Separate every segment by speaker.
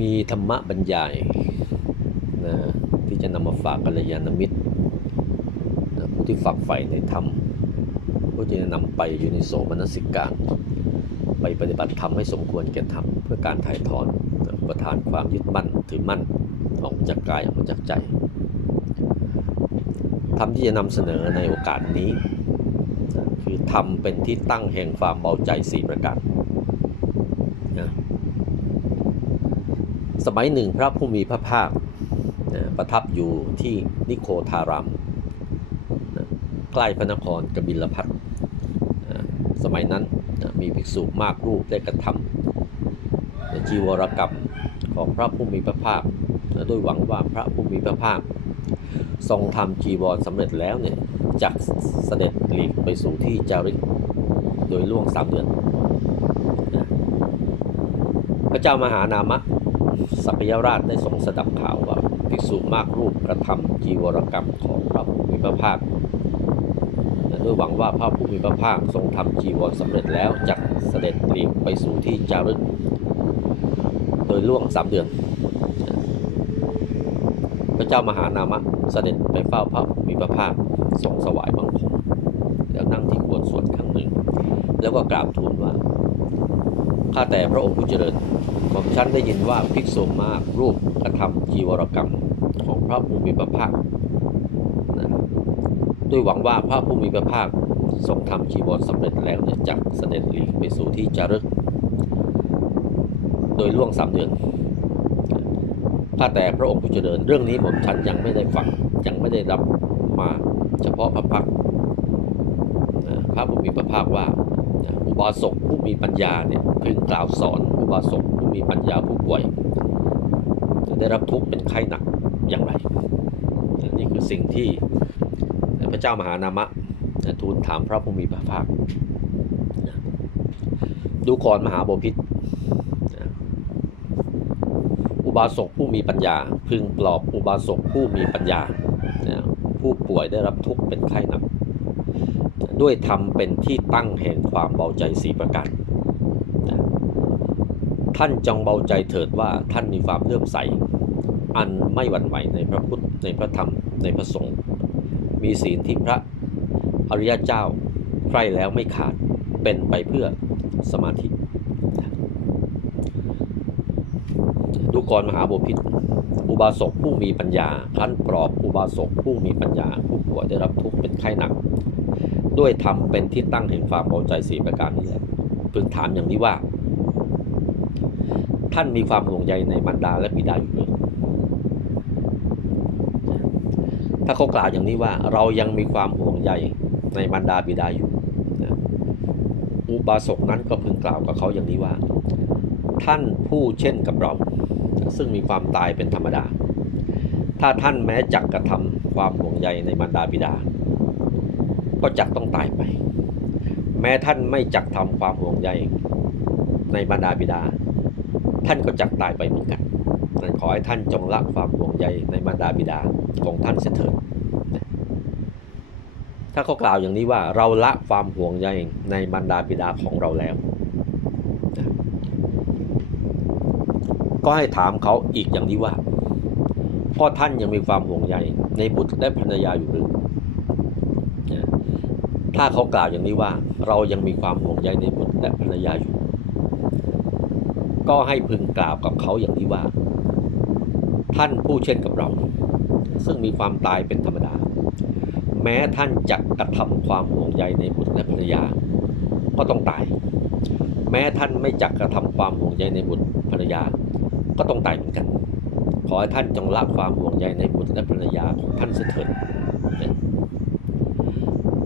Speaker 1: มีธรรมะบรรยายนะที่จะนำมาฝากกัลยาณมิตรนะผู้ที่ฝักใฝ่ในธรรมผู้ที่จะนำไปอยู่ในโสมนสิการ ไปปฏิบัติธรรมให้สมควรแก่ธรรมเพื่อการถ่ายถอนนะประทานความยึดมั่นถือมั่นออกจากกายออกจากใจธรรมที่จะนำเสนอในโอกาสนี้ คือธรรมเป็นที่ตั้งแห่งความเบาใจสี่ประการนะ สมัยหนึ่งพระผู้มีพระภาคประทับอยู่ที่นิโคทารามใกล้พระนครกบิลพัทสมัยนั้นมีภิกษุมากรูปได้กระทำจีวรกรรมของพระผู้มีพระภาคด้วยหวังว่าพระผู้มีพระภาค ทรงทำจีวรสำเร็จแล้วเนี่ยจักเสด็จหลีกไปสู่ที่จาริกโดยล่วงสามเดือน พระเจ้ามหานามะ สักยราชได้ทรงสดับข่าวว่าภิกษุมากรูปกระทำจีวรกรรมของพระผู้มีพระภาคด้วยหวังว่าพระผู้มีพระภาคทรงทำจีวรสำเร็จแล้วจักเสด็จหลีกไปสู่ที่จารึก โดยล่วงสามเดือน พระเจ้ามหานามะเสด็จไปเฝ้าพระผู้มีพระภาคทรงสวายบังคมแล้วนั่งที่ควรส่วนครั้งหนึ่ง แล้วก็กราบทูลว่าข้าแต่พระองค์ผู้เจริญ หม่อมฉันได้ยินว่าภิกษุมากรูปกระทำจีวรกรรมของพระผู้มีพระภาคนะด้วยหวังว่าพระผู้มีพระภาคทรงทำจีวรสำเร็จแล้วเนี่ยจักเสด็จหลีกไปสู่ที่จารึก โดยล่วงสามเดือนข้าแต่พระองค์ผู้เจริญเรื่องนี้หม่อมฉันยังไม่ได้ฟังยังไม่ได้รับมาเฉพาะพระพักนะพระผู้มีพระภาคว่าอุบาสกผู้มีปัญญาเนี่ยพึงกล่าวสอนอุบาสก มีปัญญาผู้ป่วย จะได้รับทุกข์เป็นไข้หนักอย่างไร นี่คือสิ่งที่พระเจ้ามหานามะทูลถามพระผู้มีพระภาค ดูก่อนมหาบพิตรอุบาสกผู้มีปัญญา พึงปลอบอุบาสกผู้มีปัญญา ผู้ป่วยได้รับทุกข์เป็นไข้หนัก ด้วยธรรมเป็นที่ตั้งแห่งความเบาใจสีประการ ท่านจงเบาใจเถิดว่าท่านมีความเลื่อมใส อันไม่หวั่นไหวในพระพุทธในพระธรรมในพระสงฆ์มีศีลที่พระอริยเจ้าใครแล้วไม่ขาดเป็นไปเพื่อสมาธิ ดูกรมหาบพิตรอุบาสกผู้มีปัญญาคั้นปลอบอุบาสกผู้มีปัญญาผู้ป่วยได้รับทุกข์เป็นไข้หนัก ด้วยธรรมเป็นที่ตั้งแห่งความเบาใจสีประการนี้แหละพึงถามอย่างนี้ว่า ท่านมีความห่วงใยในมารดาและบิดาอยู่หรือถ้าเขากล่าวอย่างนี้ว่าเรายังมีความห่วงใยในมารดาบิดาอยู่อุบาสกนั้นก็พึงกล่าวกับเขาอย่างนี้ว่า ท่านผู้เช่นกับเรา ซึ่งมีความตายเป็นธรรมดา ถ้าท่านแม้จักกระทำความห่วงใยในมารดาบิดา ก็จักต้องตายไป แม้ท่านไม่จักทำความห่วงใยในมารดาบิดา ท่านก็จักตายไปเหมือนกันขอให้ท่านจงละความห่วงใยในมารดาบิดาของท่านเสียเถิดถ้าเขากล่าวอย่างนี้ว่าเราละความห่วงใยในมารดาบิดาของเราแล้ว ก็ให้ถามเขาอีกอย่างนี้ว่าพ่อท่านยังมีความห่วงใยในบุตรและภรรยาอยู่หรือถ้าเขากล่าวอย่างนี้ว่า เรายังมีความห่วงใยในบุตรและภรรยาอยู่ ก็ให้พึงกล่าวกับเขาอย่างนี้ว่า ท่านผู้เช่นกับเรา ซึ่งมีความตายเป็นธรรมดา แม้ท่านจะกระทำความห่วงใยในบุตรและภรรยา ก็ต้องตาย แม้ท่านไม่จักกระทำความห่วงใยในบุตรภรรยา ก็ต้องตายเหมือนกัน ขอให้ท่านจงละความห่วงใยในบุตรและภรรยาของท่านเสียเถิดน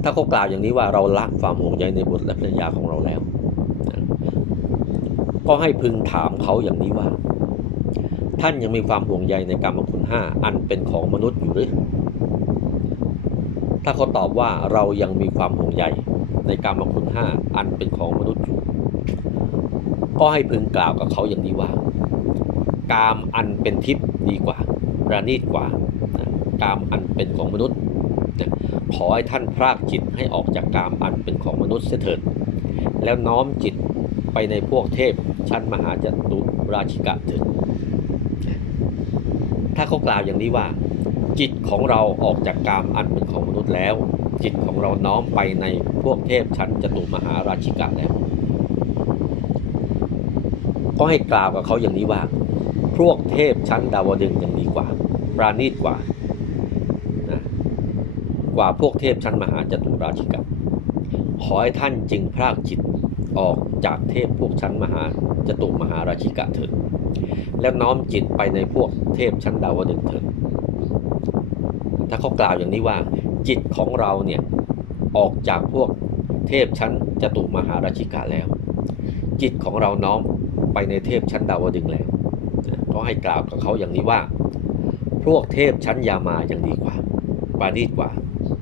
Speaker 1: ถ้าเขากล่าวอย่างนี้ว่าเราละความห่วงใยในบุตรและภรรยาของเราแล้ว ก็ให้พึงถามเขาอย่างนี้ว่า ท่านยังมีความห่วงใยในกรรมคุณห้าอันเป็นของมนุษย์อยู่หรือถ้าเขาตอบว่าเรายังมีความห่วงใยในกรรมคุณห้าอันเป็นของมนุษย์อยู่ ก็ให้พึงกล่าวกับเขาอย่างนี้ว่า กามอันเป็นทิพย์ดีกว่าประณีตกว่ากามอันเป็นของมนุษย์ขอให้ท่านพรากจิตให้ออกจากกามอันเป็นของมนุษย์เสียเถิด แล้วน้อมจิต ไปในพวกเทพชั้นมหาจตุราชิกะเถิดถ้าเขากล่าวอย่างนี้ว่า จิตของเราออกจากกามอันเป็นของมนุษย์แล้ว จิตของเราน้อมไปในพวกเทพชั้นจตุมหาราชิกะแล้ว ก็ให้กล่าวกับเขาอย่างนี้ว่า พวกเทพชั้นดาวดึงยังดีกว่า ปราณีตกว่านะกว่าพวกเทพชั้นมหาจตุราชิกะขอให้ท่านจึงพรากจิตออก จากเทพพวกชั้นมหาจตุมหาราชิกะเถิดแล้วน้อมจิตไปในพวกเทพชั้นดาวดึงเถิดถ้าเขากล่าวอย่างนี้ว่าจิตของเราเนี่ยออกจากพวกเทพชั้นจตุมหาราชิกะแล้ว จิตของเราน้อมไปในเทพชั้นดาวดึงแล้วก็ให้กล่าวกับเขาอย่างนี้ว่า พวกเทพชั้นยามายังดีกว่าปาณีกว่า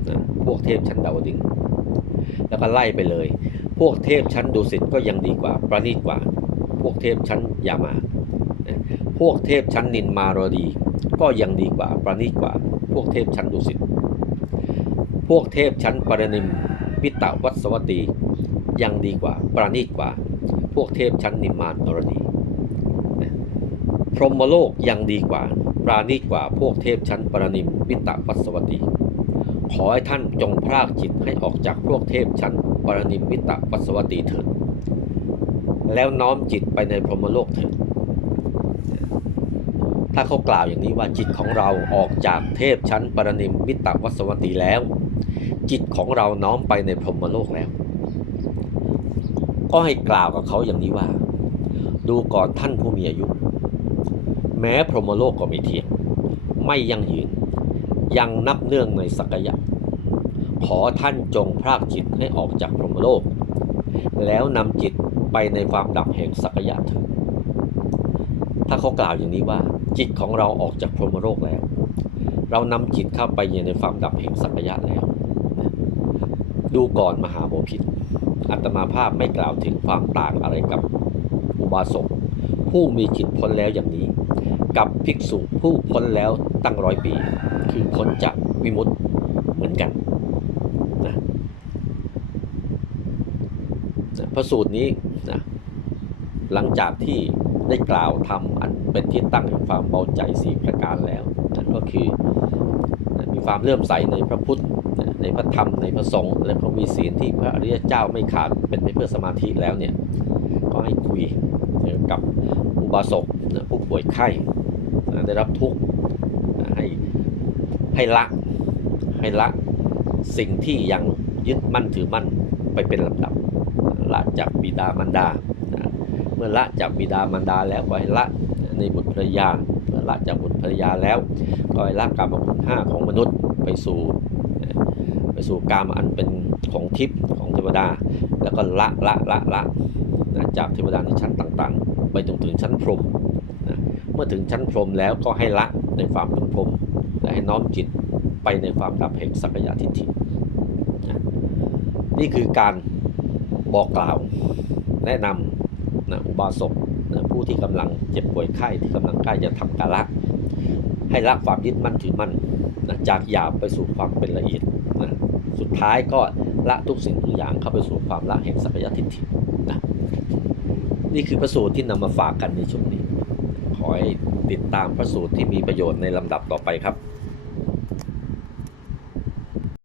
Speaker 1: นะพวกเทพชั้นดาวดึงแล้วก็ไล่ไปเลย พวกเทพชั้นดุสิตก็ยังดีกว่าประณีตกว่า พวกเทพชั้นยามา พวกเทพชั้นนินมารดี ก็ยังดีกว่าประณีตกว่า พวกเทพชั้นดุสิต พวกเทพชั้นปรนิมพิตะวัสวัตตี ยังดีกว่าประณีตกว่า พวกเทพชั้นนิมมานนรดี พรหมโลกยังดีกว่า ปราณีตกว่าพวกเทพชั้นปรนิมพิตะวัสวัตตีขอให้ท่านจงพรากจิตให้ออกจากพวกเทพชั้น ปรนิมิตะวัสวัตตีเถิด แล้วน้อมจิตไปในพรหมโลกเถิด ถ้าเขากล่าวอย่างนี้ว่าจิตของเราออกจากเทพชั้นปรนิมิตะวัสวัตตีแล้ว จิตของเราน้อมไปในพรหมโลกแล้ว ก็ให้กล่าวกับเขาอย่างนี้ว่า ดูก่อนท่านผู้มีอายุ แม้พรหมโลกก็ไม่เที่ยง ไม่ยั่งยืน ยังนับเนื่องในสักยะ ขอท่านจงพรากจิตให้ออกจากพรหมโลก แล้วนำจิตไปในความดับแห่งสักยะเถิดถ้าเขากล่าวอย่างนี้ว่า จิตของเราออกจากพรหมโลกแล้ว เรานำจิตเข้าไปในความดับแห่งสักยะแล้ว ดูก่อนมหาโบพิอัตมาภาพไม่กล่าวถึงความต่างอะไรกับอุบาสกผู้มีจิตพ้นแล้วอย่างนี้ กับภิกษุผู้พ้นแล้วตั้งร้อยปี คือพ้นจากวิมุตติเหมือนกันนะนะ พระสูตรนี้นะหลังจากที่ได้กล่าวทำอันเป็นที่ตั้งแห่งความเบาใจสี่ประการแล้วนะก็คือนะมีความเลื่อมใสในพระพุทธนะในพระธรรมในพระสงฆ์และก็มีศีลที่พระอริยเจ้าไม่ขาดเป็นไปเพื่อสมาธิแล้วเนี่ยก็ให้คุยกับอุบาสกนะผู้ป่วยไข้นะได้รับทุกข์นะให้ให้ละให้ละสิ่งที่ยังยึดมั่นถือมั่นไปเป็นลำดับ ละจากบิดามารดา เมื่อละจากบิดามารดาแล้วก็ให้ละในบุตรภรยา เมื่อละจากบุตรภรยาแล้วก็ให้ละกรรมคุณห้าของมนุษย์ไปสู่ไปสู่กรรมอันเป็นของทิพย์ของเทวดา แล้วก็ละละละละนะจากเทวดาในชั้นต่างๆ ไปจนถึงชั้นพรหมเมื่อถึงชั้นพรหมแล้วก็ให้ละในความเป็นพรหมและให้น้อมจิตไปในความดับแห่งสักยะทิฏฐินะนี่คือการ บอกกล่าว แนะนำนะอุบาสกนะผู้ที่กำลังเจ็บป่วยไข้ที่กำลังใกล้จะทำการละ ให้ละความยึดมั่นถือมั่นนะจากหยาบไปสู่ความเป็นละเอียดนะสุดท้ายก็ละทุกสิ่งทุกอย่างเข้าไปสู่ความละแห่งสักยทิฏฐินะนี่คือพระสูตรที่นำมาฝากกันในช่วงนี้ ขอให้ติดตามพระสูตรที่มีประโยชน์ในลำดับต่อไปครับ